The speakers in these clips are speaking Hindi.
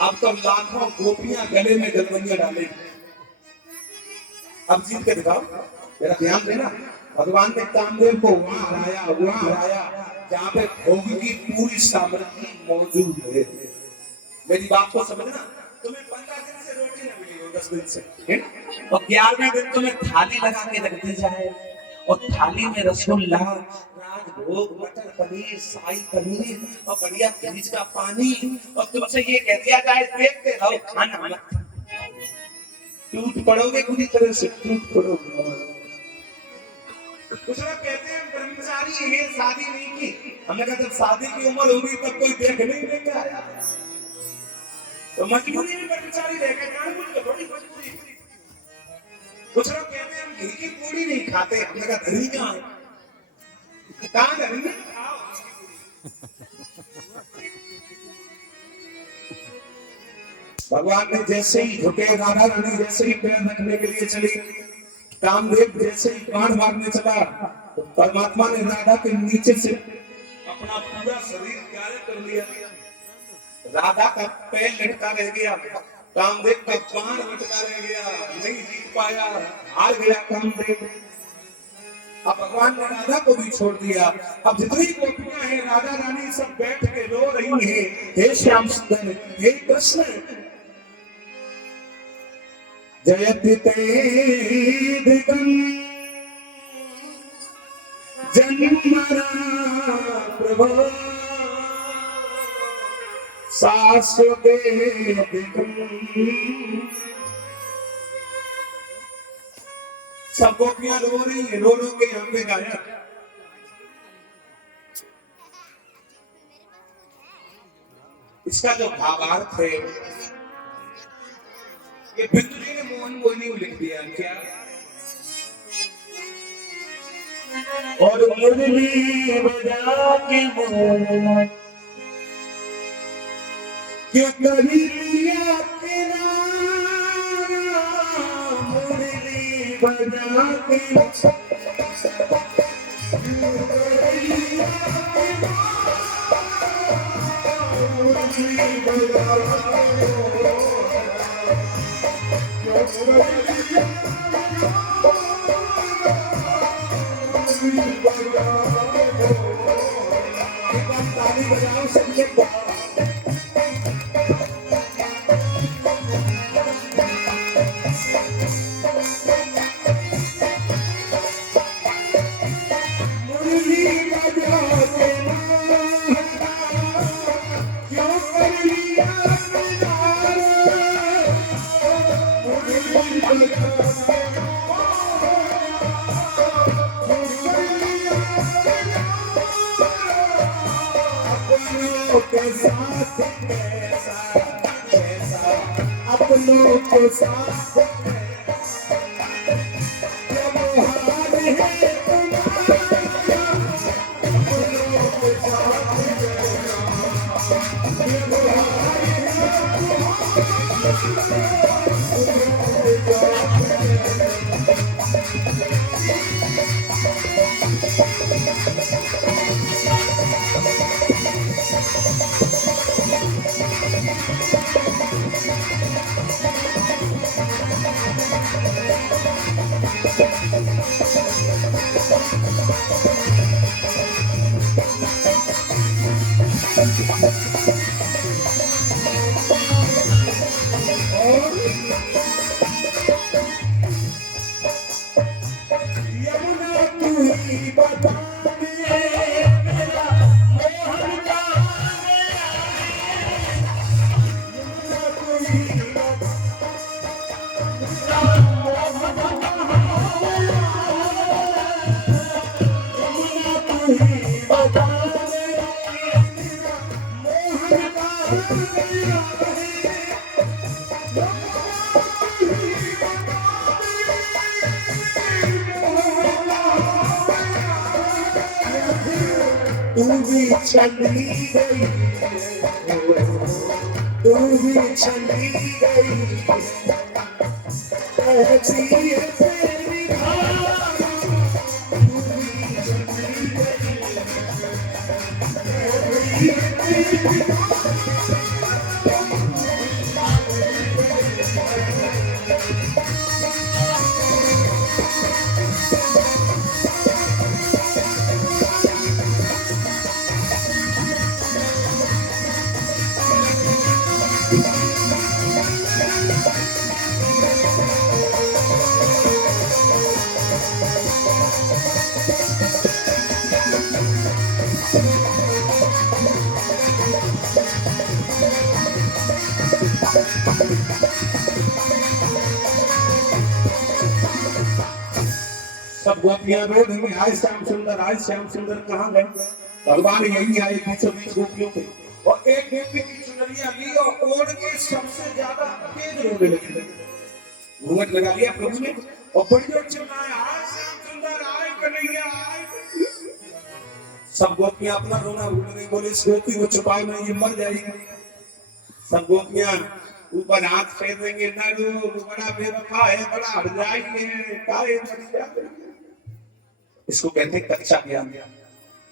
अब तो लाखों गोपियां गले में गलबनियां डालेगी। अब जीत के दिखाओ, जरा ध्यान देना। भगवान ने कामदेव को वहां हराया जहां पे भोग की पूरी सामग्री मौजूद है। मेरी बात को समझना। तुम्हें 15 दिन से रोटी न मिली हो, 10 दिन से, है ना? और 11वें दिन तुम्हें थाली लगा के रख दी जाए और थाली में रसगुल्ला, राजभोग, मटर पनीर, शाही पनीर और बढ़िया फ्रिज का पानी, और तुमसे ये कह दिया जाए देखते रहो, खाना मत। टूट पड़ोगे पूरी तरह से, टूट पड़ोगे। कुछ लोग कहते हैं ब्रह्मचारी है, शादी नहीं की। हमने कहा जब शादी की उम्र होगी तब कोई देख नहीं देगा आया, तो मजबूरी में ब्रह्मचारी रह गए, जानबूझ के थोड़ी मजबूरी। कुछ लोग कहते हैं हम घी की पूरी नहीं खाते। हमने कहा धनी कहाँ है? कहाँ धनी है? भगवान ने जैसे ही झुके, राधा रानी जैसे ही पैर रखने के लिए चली, कामदेव जैसे ही बाण मारने चला, तो परमात्मा ने राधा के नीचे से अपना पूरा शरीर गायब कर लिया। राधा का पैर लटका रह गया, कामदेव का बाण लटका रह गया, नहीं जीत पाया, हार गया कामदेव। अब भगवान ने राधा को भी छोड़ दिया। अब जितनी गोपियां हैं राधा रानी सब बैठ के रो रही हैं, हे श्याम सुंदर, हे कृष्ण, जयति तेदिकं जन्मना प्रभो शाश्वतेदिकं। सब गोपियां रो रही है, रो रो के यहाँ पे गाया। इसका जो भावार्थ है, ये बिंदुजी ने मोहन मोहिनी में लिख दिया क्या? और मुरली बजा के मोहन क्यों कभी लिया तेरा, मुरली बजा के ताली बजाओ सबके अपनों के साथ तू भी चली गई, तू भी चली गई, ऐसी है तेरी धारा, तू भी चली गई, ऐसी है तेरी धारा। सब गोपियां रोड में आए श्याम सुंदर, आए श्याम सुंदर कहाँ गए? भगवान यही आए बीचों बीच गोपियों के, और एक गोपी की चुनरिया ली और ओढ़ के सबसे ज्यादा तेज रोने लगी। घूंघट लगा लिया प्रभु ने और बड़ी जोर चिल्लाया, आए श्याम सुंदर, आए कन्हैया, आए कन्हैया। सब गोपियां अपना रोना भूल गई, बोले इस गोपी को छुपाए ना, ये मर जाएगी। सब गोपियां ऊपर हाथ फेर देंगे, ना रो, बड़ा बेवफा है, बड़ा हरजाई है, काहे मर जाए। इसको कहते हैं कच्चा ज्ञान।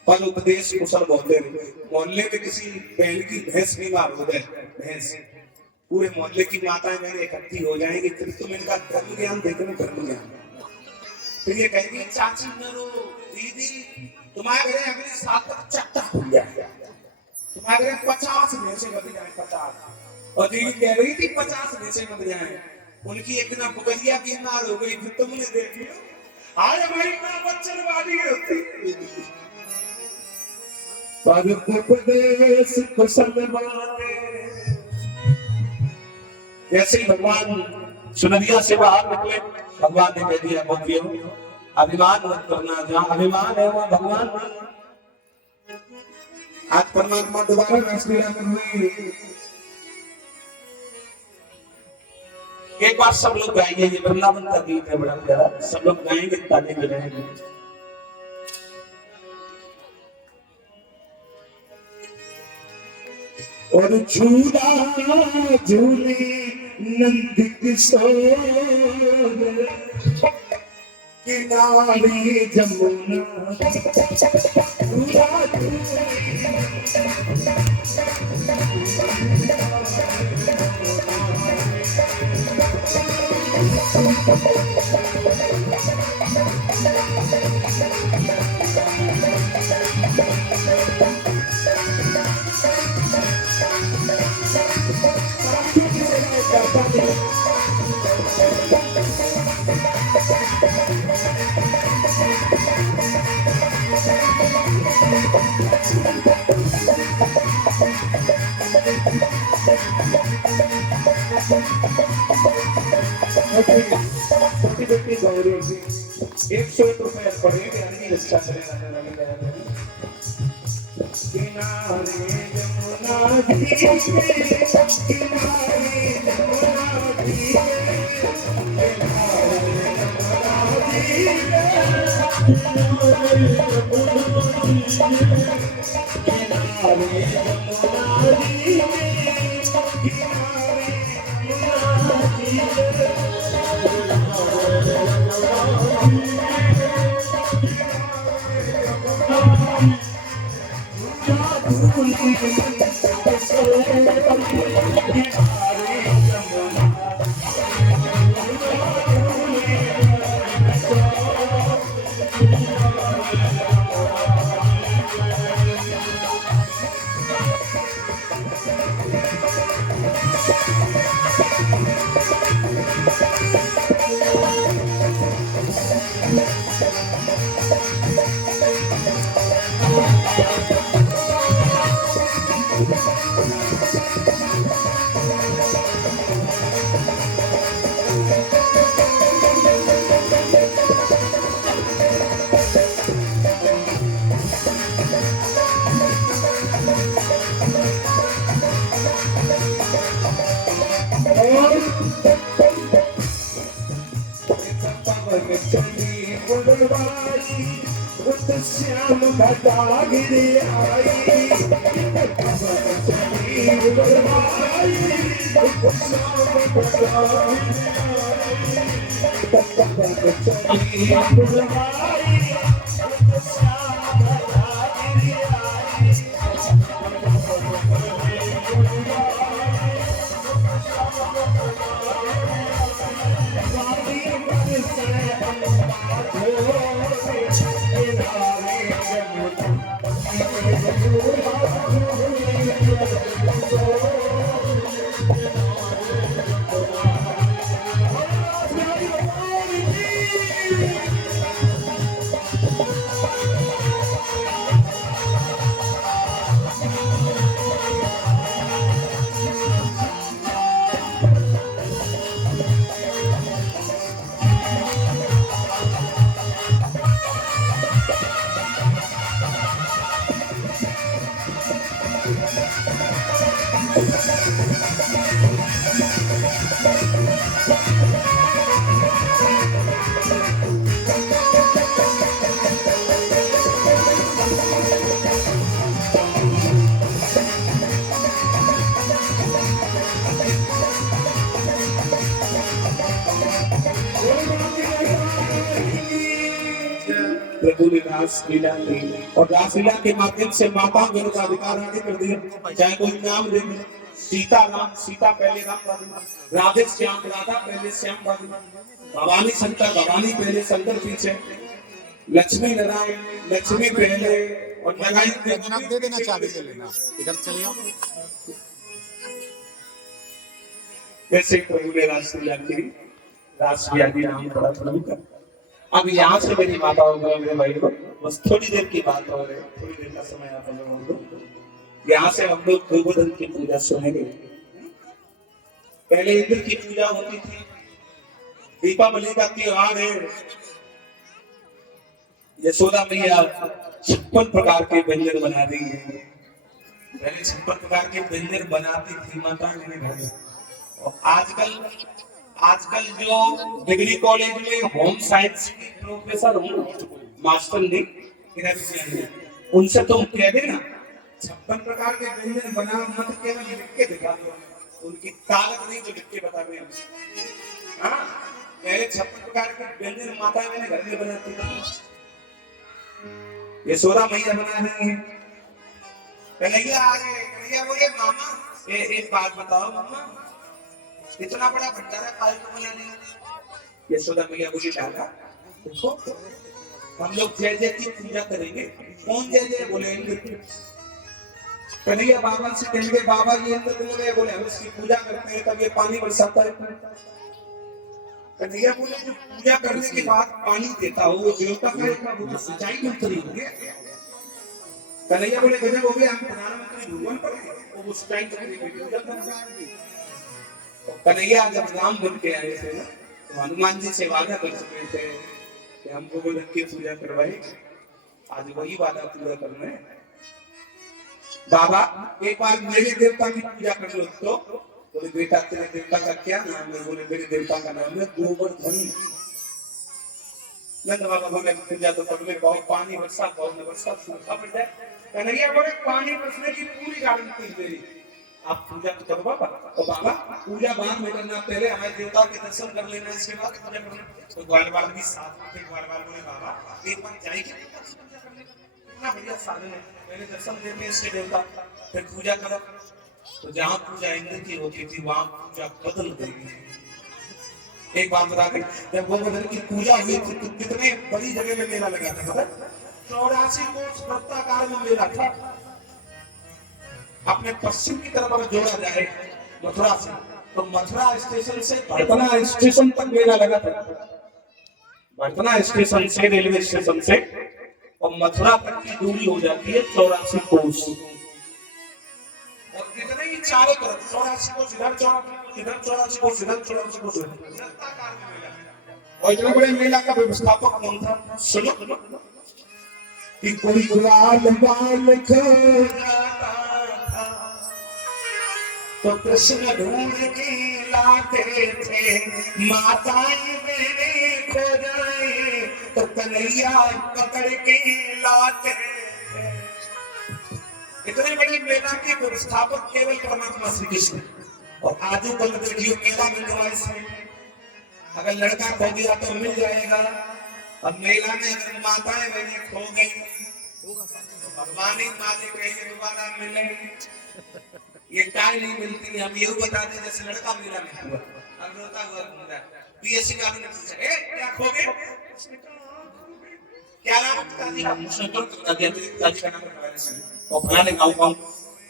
पर उपदेश कुशल बोलते हैं। मोहल्ले में किसी बहन की भैंस बीमार हो जाए, भैंस, पूरे मोहल्ले की माताएं बहनें इकट्ठी हो जाएंगी, फिर तुम इनका धर्म ज्ञान देखेंगे, धर्म ज्ञान। फिर ये कहेंगी, चाची न रो, दीदी तुम्हारे घर अगले साल तक चट्टा खुल जाए, तुम्हारे घर 50 भैंसे बन जाए, 50। और दीदी कह रही थी 50 भैंसे बन जाए। उनकी एक दिन बुकरिया बीमार हो गई, फिर तुमने देख लिया, आज हमारी मां बच्चन वाली होती। पर उपदेश कुशल बाते, जैसे ही भगवान सुनरिया से बाहर निकले, भगवान ने कह दिया, गोपियों अभिमान मत करना, जहां अभिमान है वहां भगवान। आज परमात्मा दोबारा रासलीला कर रहे हैं। एक बार सब लोग गाएंगे, ये वृंदावन का गीत है बड़ा प्यारा, सब लोग गाएंगे, ताली बजाएंगे। और झूला झूले नंद किशोर, किनारे जमुना झूला छोटी गौरी 101 रुपए पड़ेगी, यानी अच्छा चलेगा। किनारे जमुना जी, किनारे जमुना श्याम घटा गिरी आई, प्रभु ने रासलीला की और रासलीला के माध्यम से माताओं को अधिकार आगे कर दिया। चाहे कोई नाम ले, सीता राम, सीता पहले राम वादी, राधे श्याम, राधा पहले श्याम वादी, भवानी शंकर, भवानी पहले, शंकर पीछे, लक्ष्मी नारायण, लक्ष्मी पहले और नारायण। आप दे देना, चाबी ले लेना, इधर चलिए। कैसे प्रभु ने रासलीला की, रासलीला की नाम बड़ा प्रभु का। अब यहाँ से मेरी माताओं को, मेरे भाई को, बस थोड़ी देर की बात हो रही है, थोड़ी देर का समय आप लोगों को। यहाँ से हम लोग गोवर्धन की पूजा सुनेंगे। पहले इंद्र की पूजा होती थी, दीपावली का त्योहार है, यशोदा मैया 56 प्रकार के व्यंजन बना रही है। पहले 56 प्रकार के व्यंजन बनाती थी माता मेरे भाई। और आजकल जो डिग्री कॉलेज में होम साइंस की प्रोफेसर हूँ, मास्टर ने, उनसे तुम कह देना 56 प्रकार के व्यंजन बना मत, केवल लिख के दिखा दो। उनकी ताकत नहीं जो लिख के बता दे। हाँ, पहले 56 प्रकार के व्यंजन माता मैंने घर में बनाती थी, यशोदा मैया बना रही है। कन्हैया आ गए, कन्हैया बोले मामा एक बात बताओ मामा, इतना बड़ा भंडारा काहे को बना लिया? यशोदा मैया बोली लाला देखो, हम लोग जय जय की पूजा करेंगे। कौन जय जय? बोले इंद्र। कन्हैया बाबा से कहेंगे बाबा ये इंद्र बोल रहे, बोले हम इसकी पूजा करते हैं तब ये पानी बरसाता है। कन्हैया बोले जो पूजा करने के बाद पानी देता हो वो देवता का एक वो तो सिंचाई मंत्री हो गया। कन्हैया बोले गजब हो गया, हम प्रधानमंत्री भगवान पर वो सिंचाई मंत्री पूजा करते। कन्हैया जब राम बन के आए थे ना, तो हनुमान जी से वादा कर चुके थे कि हम गोवर्धन की पूजा करवाए। आज वही वादा पूरा करना है। बाबा एक बार मेरे देवता की पूजा कर लो। तो बोले बेटा तेरे देवता का क्या नाम है? बोले मेरे देवता का नाम है गोवर्धन। नंद बाबा बोले पूजा तो कर ले, बहुत पानी बरसात, बहुत बरसात सूखा पड़ जाए। कन्हैया बोले पानी बरसने की पूरी गारंटी मेरी, आप पूजा तो करो बाबा। और बाबा पूजा बाद में करना, पहले हमारे देवता के दर्शन कर लेना, इसके बाद पूजा करना। तो ग्वालवाल भी साथ में, ग्वालवाल बोले बाबा एक बार जाएगी कितना बढ़िया साधन है, पहले दर्शन दे लें इसके देवता, फिर पूजा करो। तो जहाँ पूजा इंद्र की होती थी वहां पूजा बदल गई। एक बात बता दें, जब गोवर्धन की पूजा हुई थी तो कितने बड़ी जगह में मेला लगा था, 84 कोस वृत्ताकार में मेला था। अपने पश्चिम की तरफ अगर जोड़ा जाए मथुरा से, तो मथुरा स्टेशन से पटना स्टेशन तक मेला लगा था। पटना स्टेशन से, रेलवे स्टेशन से और मथुरा तक की दूरी हो जाती है 84 कोस। और इतने ही चारों तरफ 84 कोस इधर, 84 कोस इधर, 84 कोस इधर। और इतने बड़े मेला का व्यवस्थापक कौन था? सुनो कि कोई गुलाल बाल खो जाता तो कृष्ण ढूंढ के लाते थे, माताएं बहने खो जाए तो कन्हैया पकड़ के लाते थे। इतने बड़े मेला के व्यवस्थापक केवल परमात्मा श्री कृष्ण। और आजू कल देखियो मेला में नुमाइश है, अगर लड़का खो गया तो मिल जाएगा। अब मेला में अगर माताएं बहने खो गई तो भगवान ही मालिक है, दोबारा मिलेंगे। ये टाइम नहीं मिलती। हम ये बता दें जैसे लड़का मेला में हुआ, अब रोता हुआ घूम रहा है, पीएससी वालों ने पूछा ए क्या खो गए, क्या नाम है पिताजी का? उसने तुरंत बता दिया पिताजी का नाम है और फलाने गांव।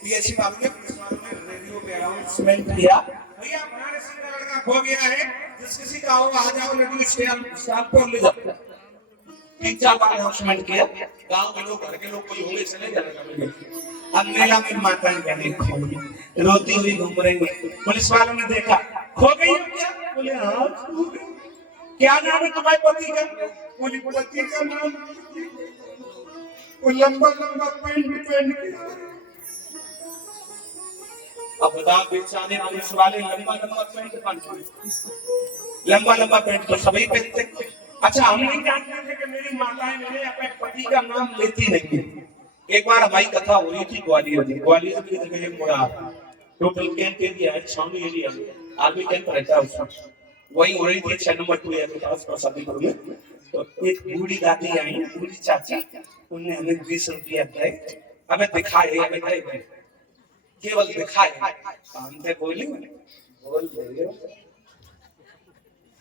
पीएससी वालों ने रेडियो पे अनाउंसमेंट किया, भैया फलाने सिंह का लड़का खो गया है, जिस किसी का हो आ जाओ, रेडियो स्टेशन पर ले जाओ। 3-4 बार अनाउंसमेंट किया, गांव के लोग, घर के लोग कोई होले चले जाएगा। अब मेला में माताएं बहने खो गई, रोती हुई घूम रही है। पुलिस वालों ने देखा, खो गई हो क्या? बोले हाँ खो गई। क्या नाम है तुम्हारे पति का? बोली पति का नाम वो लंबा लंबा पैंट पहन के, अब बता बेचारे पुलिस वाले लंबा लंबा पैंट पहनते, लंबा लंबा पैंट तो सभी पहनते। अच्छा, हम नहीं जानते थे कि मेरी माताएं मेरे अपने पति का नाम लेती नहीं। एक बार हमारी कथा हो रही थी ग्वालियर में। ग्वालियर की जगह एक मोड़ा टोटल कैंप एरिया है, छावनी एरिया में, आर्मी कैंप रहता है उसमें। वही हो रही थी 6 नंबर टू के पास प्रसादीपुर में। तो एक बूढ़ी दादी आई, बूढ़ी चाची, उन्होंने हमें 20 रुपया दिए, हमें दिखाए, हमें दिखाए, केवल दिखाए। हमसे बोली, बोल रही हो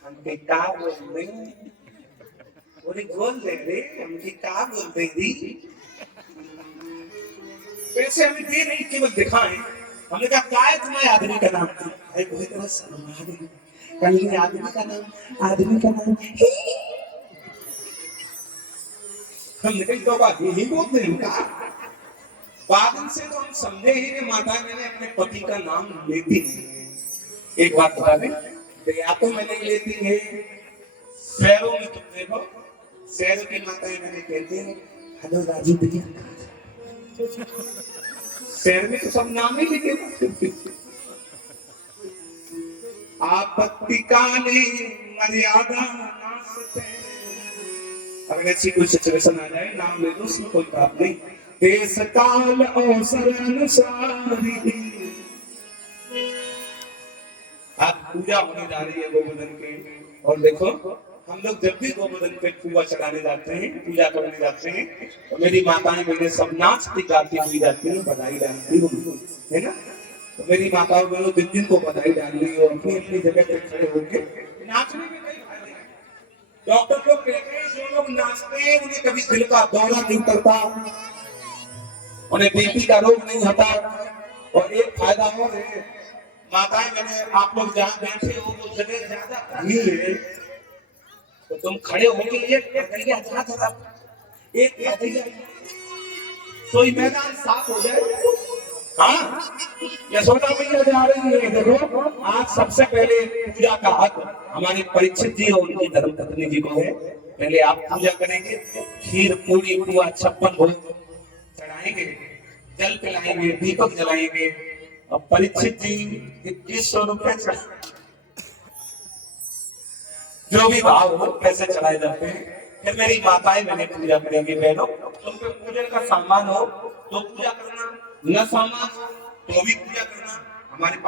हमके का बोल रही, बोली बोल दे रही, हमके का बोल रही थी। पैसे हमें दे नहीं, केवल दिखाए। हमने कहा क्या है तुम्हारे आदमी का नाम? अरे बोले तेरा सलमान, कल आदमी का नाम, आदमी का नाम हम निकल तो बात यही बोलते हैं का। बाद से तो हम समझे ही कि माता मैंने अपने पति का नाम लेती नहीं। एक बात बता दें, तो या तो मैंने लेती है, शहरों में तुम देखो, शहर की माताएं मैंने कहती है हेलो राजू भैया, शहर में तो सब नाम ही लेके आपत्ति काले मर्यादा नासते। अगर ऐसी कोई सिचुएशन आ जाए नाम ले लो, उसमें कोई बात नहीं। देश काल अवसर अनुसारी आज पूजा होने जा रही है गोवर्धन के। और देखो हम लोग जब भी गोवर्धन पे पूजा चढ़ाने जाते हैं, पूजा करने जाते हैं, तो मेरी माताएं मेरे सब नाचती गाती हुई जाती है, बधाई डालती हूँ, है ना। तो मेरी माताओं बहनों जिन जिन को बधाई डाल रही हो, अपनी अपनी जगह पे खड़े होकर नाचने में कई फायदे हैं। डॉक्टर लोग कहते हैं जो लोग नाचते हैं उन्हें कभी दिल का दौरा नहीं पड़ता, उन्हें बीपी का रोग नहीं होता। और एक फायदा और है, माताएं मैंने आप लोग जहाँ बैठे हो वो जगह ज्यादा भीड़ है, तो तुम खड़े होके तो मैदान साफ हो जाए। हाँ, यशोदा मैया जा रही है। देखो आज सबसे पहले पूजा का हक हमारे परीक्षित जी और उनकी धर्मपत्नी जी को है। पहले आप पूजा करेंगे, खीर पूरी पुआ 56 भोग चढ़ाएंगे, जल पिलाएंगे, दीपक जलाएंगे। और परीक्षित जी 2100 रुपए जो भी भाव हो पैसे चढ़ाए जाते हैं। फिर मेरी माताएं मैंने पूजा करेंगी। बहनों तुम पे पूजन का सामान हो तो पूजा करना, न सामान तो भी पूजा करना। हमारे पास